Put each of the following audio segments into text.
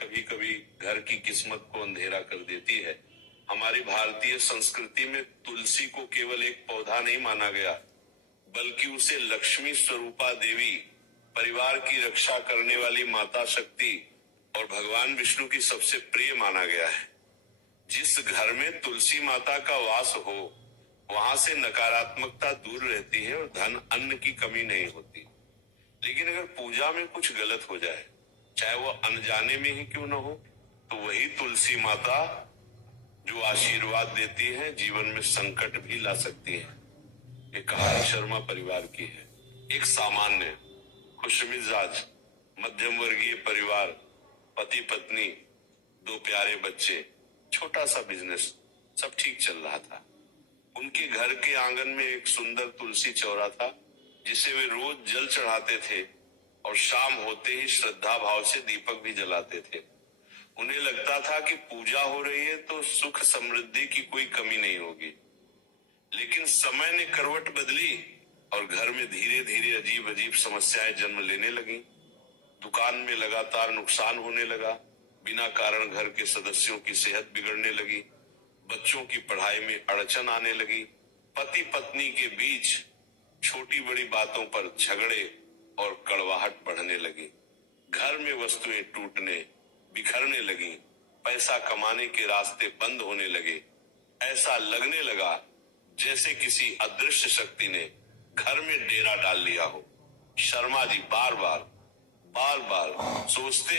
कभी कभी घर की किस्मत को अंधेरा कर देती है। हमारी भारतीय संस्कृति में तुलसी को केवल एक पौधा नहीं माना गया, बल्कि उसे लक्ष्मी स्वरूपा देवी, परिवार की रक्षा करने वाली माता शक्ति और भगवान विष्णु की सबसे प्रिय माना गया है। जिस घर में तुलसी माता का वास हो, वहां से नकारात्मकता दूर रहती है और धन अन्न की कमी नहीं होती। लेकिन अगर पूजा में कुछ गलत हो जाए, चाहे वो अनजाने में ही क्यों न हो, तो वही तुलसी माता जो आशीर्वाद देती है, जीवन में संकट भी ला सकती है। ये कहानी शर्मा परिवार की है। एक सामान्य, खुशमिजाज, मध्यम वर्गीय परिवार, पति पत्नी, 2 प्यारे बच्चे, छोटा सा बिजनेस, सब ठीक चल रहा था। उनके घर के आंगन में एक सुंदर तुलसी चौरा था, जिसे वे रोज जल चढ़ाते थे और शाम होते ही श्रद्धा भाव से दीपक भी जलाते थे। उन्हें लगता था कि पूजा हो रही है तो सुख समृद्धि की कोई कमी नहीं होगी। लेकिन समय ने करवट बदली और घर में धीरे धीरे अजीब अजीब समस्याएं जन्म लेने लगी। दुकान में लगातार नुकसान होने लगा, बिना कारण घर के सदस्यों की सेहत बिगड़ने लगी, बच्चों की पढ़ाई में अड़चन आने लगी, पति पत्नी के बीच छोटी बड़ी बातों पर झगड़े और कड़वाहट बढ़ने लगी। घर में वस्तुएं टूटने, बिखरने लगी, पैसा कमाने के रास्ते बंद होने लगे। ऐसा लगने लगा जैसे किसी अदृश्य शक्ति ने घर में डेरा डाल लिया हो। शर्मा जी बार बार सोचते,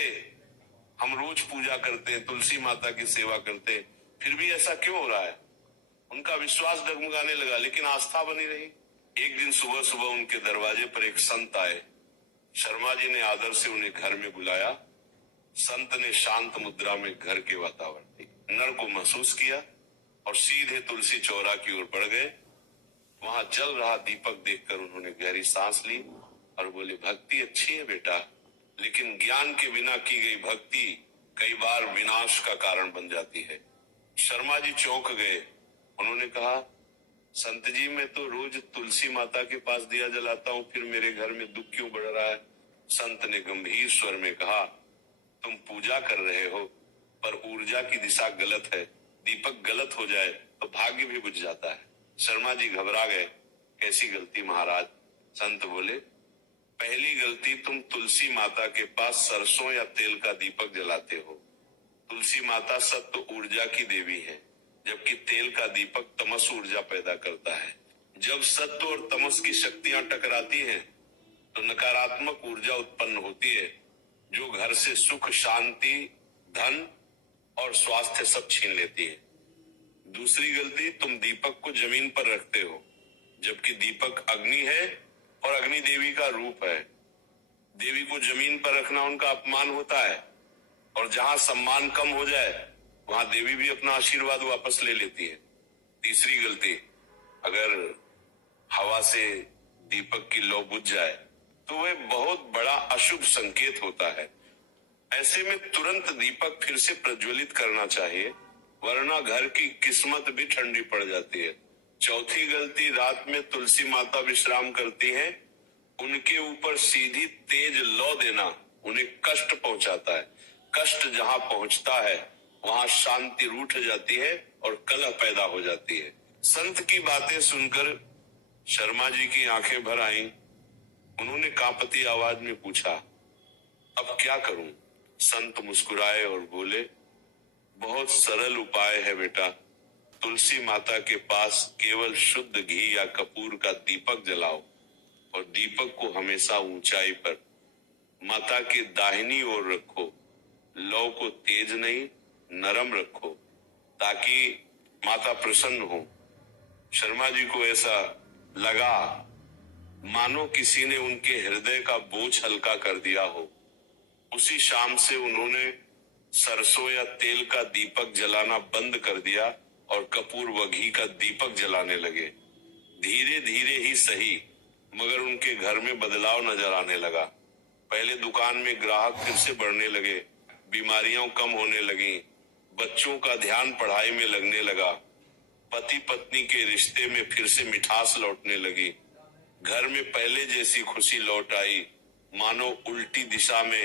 हम रोज पूजा करते, तुलसी माता की सेवा करते, फिर भी ऐसा क्यों हो रहा है। उनका विश्वास डगमगाने लगा, लेकिन आस्था बनी रही। एक दिन सुबह सुबह उनके दरवाजे पर एक संत आए। शर्मा जी ने आदर से उन्हें घर में बुलाया। संत ने शांत मुद्रा में घर के वातावरण नर को महसूस किया और सीधे तुलसी चौरा की ओर बढ़ गए। वहां जल रहा दीपक देखकर उन्होंने गहरी सांस ली और बोले, भक्ति अच्छी है बेटा, लेकिन ज्ञान के बिना की गई भक्ति कई बार विनाश का कारण बन जाती है। शर्मा जी चौंक गए। उन्होंने कहा, संत जी, मैं तो रोज तुलसी माता के पास दिया जलाता हूँ, फिर मेरे घर में दुख क्यों बढ़ रहा है। संत ने गंभीर स्वर में कहा, तुम पूजा कर रहे हो, पर ऊर्जा की दिशा गलत है। दीपक गलत हो जाए तो भाग्य भी बुझ जाता है। शर्मा जी घबरा गए। कैसी गलती महाराज? संत बोले, पहली गलती, तुम तुलसी माता के पास सरसों या तेल का दीपक जलाते हो। तुलसी माता सत्व ऊर्जा की देवी है, जबकि तेल का दीपक तमस ऊर्जा पैदा करता है। जब सत्व और तमस की शक्तियां टकराती हैं, तो नकारात्मक ऊर्जा उत्पन्न होती है, जो घर से सुख, शांति, धन और स्वास्थ्य सब छीन लेती है। दूसरी गलती, तुम दीपक को जमीन पर रखते हो, जबकि दीपक अग्नि है और अग्नि देवी का रूप है। देवी को जमीन पर रखना उनका अपमान होता है, और जहां सम्मान कम हो जाए, वहां देवी भी अपना आशीर्वाद वापस ले लेती है। तीसरी गलती, अगर हवा से दीपक की लौ बुझ जाए, तो वह बहुत बड़ा अशुभ संकेत होता है। ऐसे में तुरंत दीपक फिर से प्रज्वलित करना चाहिए, वरना घर की किस्मत भी ठंडी पड़ जाती है। चौथी गलती, रात में तुलसी माता विश्राम करती है, उनके ऊपर सीधी तेज लौ देना उन्हें कष्ट पहुंचाता है। कष्ट जहां पहुंचता है, वहां शांति रूठ जाती है और कलह पैदा हो जाती है। संत की बातें सुनकर शर्मा जी की आंखें भर आईं। उन्होंने कांपती आवाज में पूछा, अब क्या करूं? संत मुस्कुराए और बोले, बहुत सरल उपाय है बेटा। तुलसी माता के पास केवल शुद्ध घी या कपूर का दीपक जलाओ और दीपक को हमेशा ऊंचाई पर माता के दाहिनी ओर रखो। लौ को तेज नहीं, नरम रखो, ताकि माता प्रसन्न हो। शर्मा जी को ऐसा लगा मानो किसी ने उनके हृदय का बोझ हल्का कर दिया हो। उसी शाम से उन्होंने सरसों या तेल का दीपक जलाना बंद कर दिया और कपूर व घी का दीपक जलाने लगे। धीरे धीरे ही सही, मगर उनके घर में बदलाव नजर आने लगा। पहले दुकान में ग्राहक फिर से बढ़ने लगे, बीमारियां कम होने लगी, बच्चों का ध्यान पढ़ाई में लगने लगा, पति पत्नी के रिश्ते में फिर से मिठास लौटने लगी। घर में पहले जैसी खुशी लौट आई, मानो उल्टी दिशा में